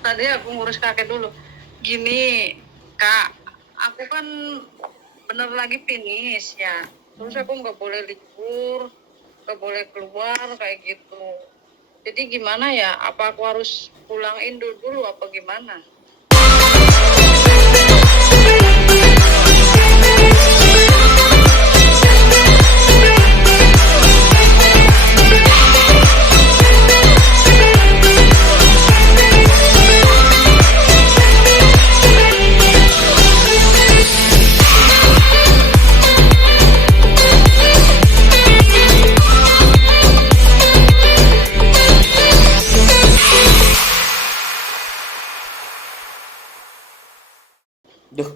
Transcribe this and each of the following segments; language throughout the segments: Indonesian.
Tadi aku ngurus kakek dulu. Gini, Kak, aku kan bener lagi finish ya. Terus aku nggak boleh libur, nggak boleh keluar kayak gitu. Jadi gimana ya? Apa aku harus pulang Indo dulu apa gimana? Duh,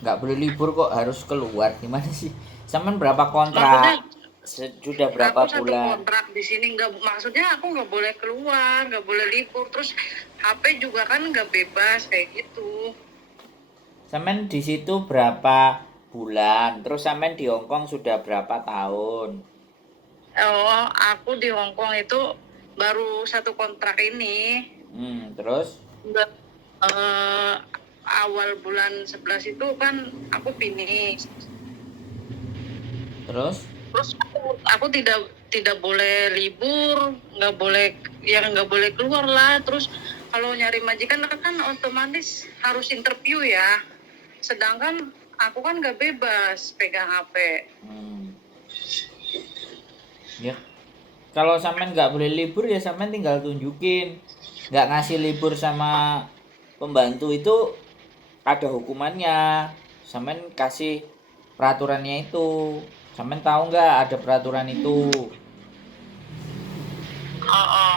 nggak boleh libur kok harus keluar. Gimana sih? Sampean berapa kontrak? Maksudnya Sudah berapa aku satu bulan? kontrak di sini, nggak, maksudnya aku nggak boleh keluar, nggak boleh libur, terus HP juga kan nggak bebas kayak gitu. Sampean di situ berapa bulan? Terus sampean di Hong Kong sudah berapa tahun? Oh, aku di Hong Kong itu baru satu kontrak ini. Terus? eh, Awal bulan 11 itu kan aku finish. Terus? Terus aku tidak boleh libur, nggak boleh, ya nggak boleh keluar lah. Terus kalau nyari majikan kan otomatis harus interview ya. Sedangkan aku kan nggak bebas pegang HP. Ya, kalau sampean nggak boleh libur ya sampean tinggal tunjukin. Nggak ngasih libur sama pembantu itu ada hukumannya. Sampean kasih peraturannya itu. Sampean tahu nggak ada peraturan itu? Oh.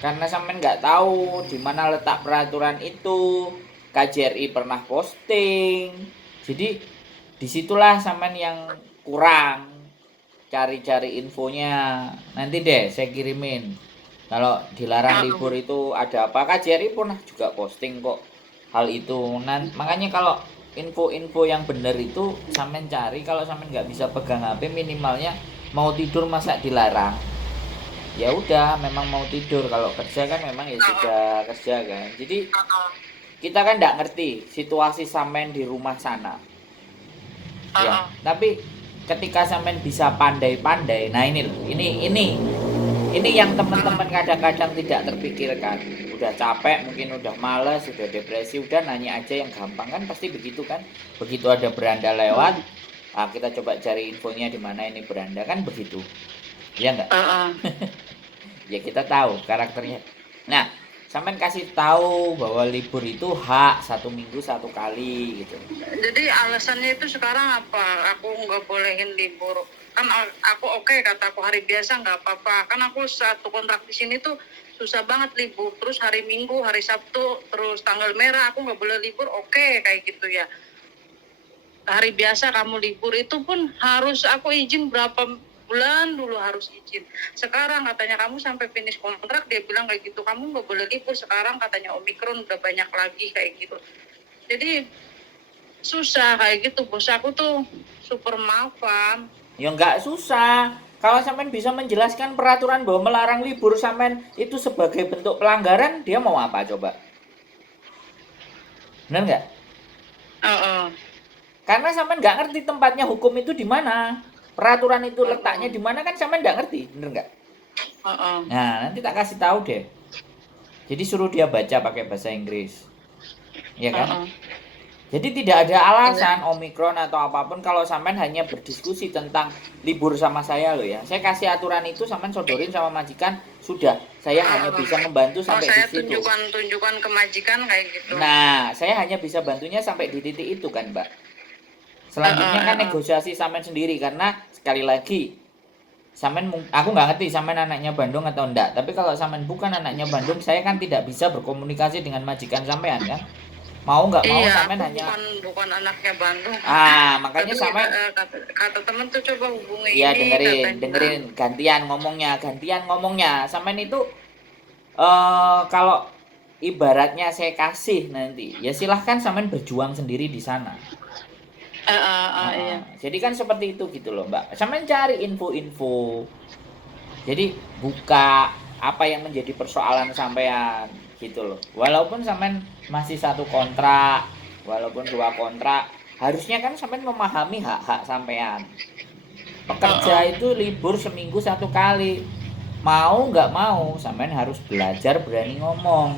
Karena sampean nggak tahu di mana letak peraturan itu. KJRI pernah posting. Jadi disitulah sampean yang kurang cari-cari infonya. Nanti deh saya kirimin. Kalau dilarang libur itu ada apa? KJRI pernah juga posting kok hal itu. Makanya kalau info-info yang benar itu sampean cari. Kalau sampean nggak bisa pegang HP, minimalnya mau tidur masa dilarang. Ya udah, memang mau tidur. Kalau kerja kan memang ya sudah kerja kan. Jadi kita kan nggak ngerti situasi sampean di rumah sana. Ya, tapi ketika sampean bisa pandai-pandai, nah ini loh, ini yang teman-teman kadang-kadang tidak terpikirkan. Udah capek, mungkin udah males, udah depresi, udah nanya aja yang gampang kan pasti begitu kan. Begitu ada beranda lewat, kita coba cari infonya di mana ini beranda kan begitu. Ya enggak? Ya kita tahu karakternya. Nah, sampean kasih tahu bahwa libur itu hak 1 minggu 1 kali gitu. Jadi alasannya itu sekarang apa? Aku nggak bolehin libur. Kan aku oke, kataku hari biasa nggak apa-apa. Kan aku satu kontrak di sini tuh susah banget libur. Terus hari Minggu, hari Sabtu, terus tanggal merah aku nggak boleh libur. Oke, kayak gitu ya. Hari biasa kamu libur itu pun harus aku izin berapa bulan dulu harus izin. Sekarang katanya kamu sampai finish kontrak, dia bilang kayak gitu, kamu nggak boleh libur. Sekarang katanya Omikron udah banyak lagi kayak gitu. Jadi susah kayak gitu, bos aku tuh super maafan. Ya nggak susah. Kalau sampean bisa menjelaskan peraturan bahwa melarang libur sampean itu sebagai bentuk pelanggaran, dia mau apa coba? Benar nggak? Karena sampean nggak ngerti tempatnya hukum itu di mana. Peraturan itu letaknya di mana kan sampean nggak ngerti, bener nggak? Nah, nanti tak kasih tahu deh. Jadi suruh dia baca pakai bahasa Inggris. Ya kan? Jadi tidak ada alasan Omikron atau apapun kalau sampean hanya berdiskusi tentang libur sama saya loh ya. Saya kasih aturan itu sampean sodorin sama majikan, sudah. Saya hanya bisa membantu sampai di situ. Tunjukkan ke majikan kayak gitu. Nah, saya hanya bisa bantunya sampai di titik itu kan, Mbak. Selanjutnya kan negosiasi sampean sendiri karena sekali lagi sampean, aku nggak ngerti sampean anaknya Bandung atau enggak. Tapi kalau sampean bukan anaknya Bandung, saya kan tidak bisa berkomunikasi dengan majikan sampean kan. Mau nggak mau sampean hanya bukan anaknya Bandung. Makanya sampean kata temen tuh coba hubungi ya ini. dengerin gantian ngomongnya. Sampean itu kalau ibaratnya saya kasih nanti, ya silahkan sampean berjuang sendiri di sana. Iya. Jadi kan seperti itu gitu loh Mbak. Sampean cari info-info. Jadi buka apa yang menjadi persoalan sampean. gitu loh. Walaupun sampean masih satu kontrak, walaupun dua kontrak, harusnya kan sampean memahami hak-hak sampean. Pekerja itu libur seminggu satu kali. Mau nggak mau, sampean harus belajar berani ngomong.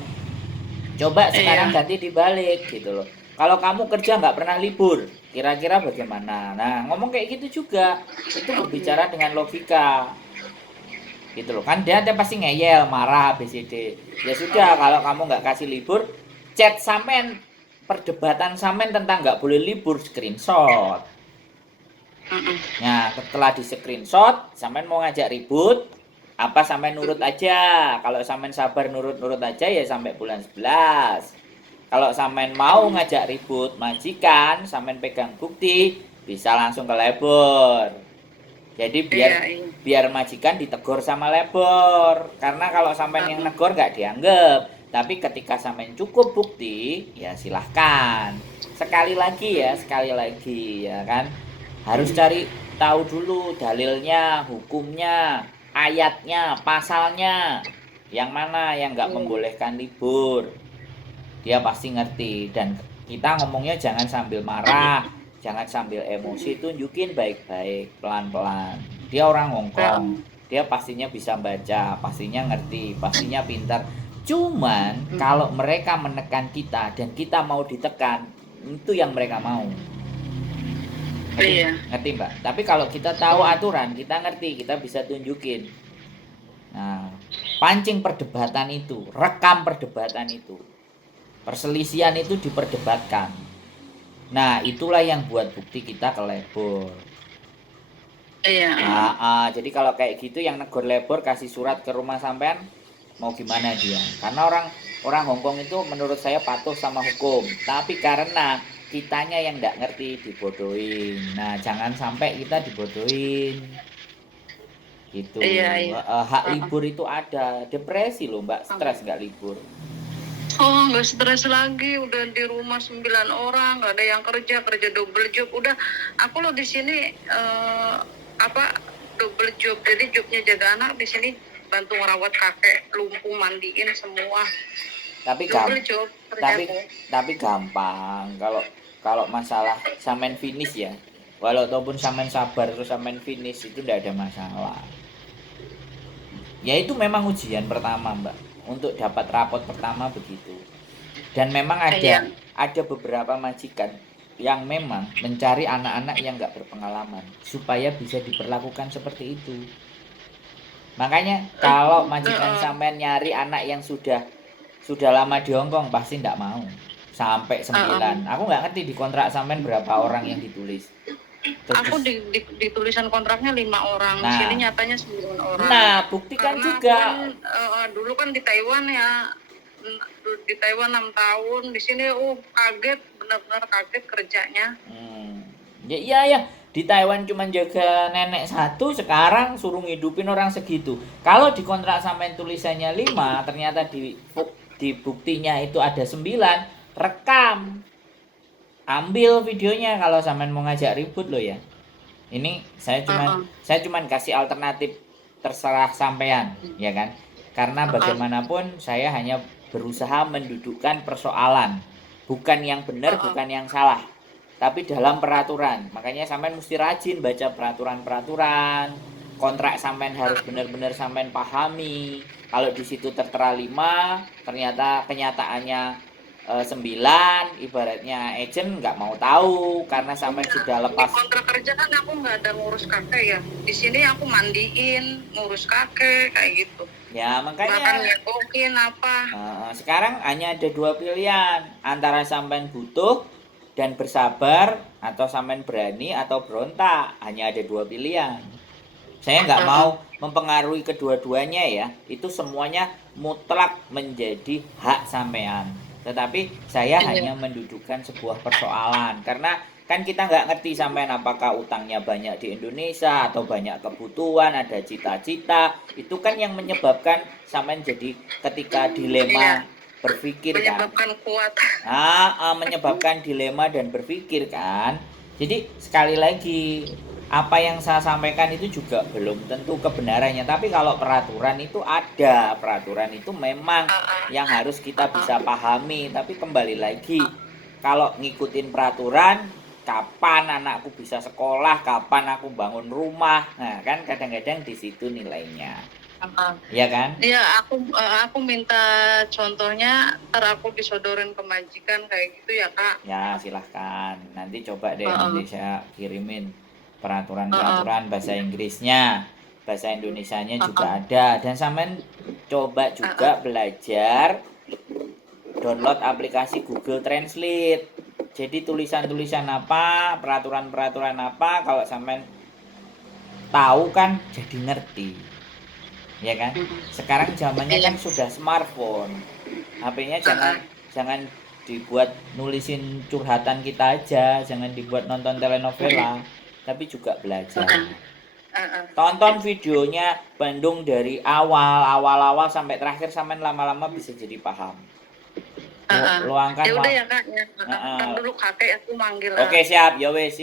Coba sekarang Iya. ganti dibalik gitu loh. Kalau kamu kerja nggak pernah libur, kira-kira bagaimana? Nah, ngomong kayak gitu juga. Itu berbicara dengan logika. Gitu loh. Kan dia pasti ngeyel, marah, ABCD. Ya sudah, kalau kamu nggak kasih libur, chat sampean, perdebatan sampean tentang nggak boleh libur, screenshot. Mm-mm. Nah, setelah di screenshot, sampean mau ngajak ribut, apa sampean nurut aja? Kalau sampean sabar nurut-nurut aja ya sampai bulan 11. Kalau sampean mau ngajak ribut majikan, sampean pegang bukti, bisa langsung ke labor. Jadi biar Iya, iya. biar majikan ditegur sama labor. Karena kalau sampean yang negor nggak dianggap. Tapi ketika sampean cukup bukti, ya silahkan. Sekali lagi ya kan. Harus cari tahu dulu dalilnya, hukumnya, ayatnya, pasalnya. Yang mana yang nggak membolehkan libur. Dia pasti ngerti. Dan kita ngomongnya jangan sambil marah, jangan sambil emosi, tunjukin baik-baik, pelan-pelan. Dia orang Hongkong, dia pastinya bisa baca, pastinya ngerti, pastinya pintar. Cuman kalau mereka menekan kita dan kita mau ditekan, itu yang mereka mau. Ngerti, Iya. ngerti Mbak? Tapi kalau kita tahu aturan, kita ngerti, kita bisa tunjukin. Nah, pancing perdebatan itu, rekam perdebatan itu. Perselisihan itu diperdebatkan. Nah, itulah yang buat bukti kita ke labor. Iya. Jadi kalau kayak gitu yang negor labor kasih surat ke rumah sampean, mau gimana dia? Karena orang Hongkong itu menurut saya patuh sama hukum. Tapi karena kitanya yang nggak ngerti dibodohin. Nah, jangan sampai kita dibodohin. Gitu. Iya, iya. Hak libur itu ada. Depresi loh, Mbak. Stres nggak libur. Oh, nggak stres lagi, udah di rumah 9 orang, nggak ada yang kerja double job. Udah, aku loh di sini double job. Jadi jobnya jaga anak, di sini bantu merawat kakek lumpuh, mandiin semua. Tapi Double job tapi gampang kalau masalah sampean finish ya. Walaupun sampean sabar terus sampean finish itu tidak ada masalah. Ya itu memang ujian pertama, Mbak. Untuk dapat rapot pertama begitu. Dan memang ada beberapa majikan yang memang mencari anak-anak yang nggak berpengalaman supaya bisa diperlakukan seperti itu. Makanya kalau majikan sampean nyari anak yang sudah lama di Hongkong pasti nggak mau sampai 9. Aku nggak ngerti di kontrak sampean berapa orang yang ditulis. Aku di tulisan kontraknya 5 orang. Di sini nyatanya 9 orang. Nah, buktikan karena juga. Dulu kan di Taiwan ya, di Taiwan 6 tahun. Di sini kaget, benar-benar kaget kerjanya. Ya iya ya. Di Taiwan cuma jaga nenek satu, sekarang suruh ngidupin orang segitu. Kalau di kontrak sampean tulisannya 5, ternyata di buktinya itu ada 9, rekam. Ambil videonya kalau sampean mau ngajak ribut loh ya. Ini saya cuman kasih alternatif, terserah sampean, ya kan? Karena bagaimanapun saya hanya berusaha mendudukkan persoalan, bukan yang benar, bukan yang salah, tapi dalam peraturan. Makanya sampean mesti rajin baca peraturan-peraturan. Kontrak sampean harus benar-benar sampean pahami. Kalau di situ tertera 5, ternyata kenyataannya 9, ibaratnya agent nggak mau tahu karena sampai sudah lepas. Di kontrak kerja kan aku nggak ada ngurus kakek ya. Di sini aku mandiin, ngurus kakek kayak gitu. Ya makanya. Makan nyekokin apa. Sekarang hanya ada 2 pilihan, antara sampean butuh dan bersabar atau sampean berani atau berontak. Hanya ada 2 pilihan. Saya nggak mau mempengaruhi kedua-duanya ya. Itu semuanya mutlak menjadi hak sampean. Tetapi saya hanya mendudukkan sebuah persoalan. Karena kan kita nggak ngerti sampean apakah utangnya banyak di Indonesia atau banyak kebutuhan, ada cita-cita. Itu kan yang menyebabkan sampean jadi ketika dilema berpikir kan. Menyebabkan kuat. Menyebabkan dilema dan berpikir kan. Jadi sekali lagi, apa yang saya sampaikan itu juga belum tentu kebenarannya. Tapi kalau peraturan itu ada, peraturan itu memang yang harus kita bisa pahami. Tapi kembali lagi, kalau ngikutin peraturan, kapan anakku bisa sekolah, kapan aku bangun rumah, nah kan kadang-kadang di situ nilainya, ya kan? Iya, aku minta contohnya, ntar aku disodorin ke majikan kayak gitu ya Kak. Ya silahkan, nanti coba deh, nanti saya kirimin peraturan-peraturan bahasa Inggrisnya, bahasa Indonesianya juga ada. Dan sampean coba juga belajar download aplikasi Google Translate. Jadi tulisan-tulisan apa, peraturan-peraturan apa, kalau sampean tahu kan jadi ngerti, ya kan? Sekarang zamannya kan sudah smartphone, HP-nya jangan dibuat nulisin curhatan kita aja, jangan dibuat nonton telenovela, tapi juga belajar. Tonton videonya Bandung dari awal sampai terakhir, sampean lama-lama bisa jadi paham. Luangkan Ya udah ya Kak ya. Kan dulu kakek aku manggil. Oke, siap, ya wes.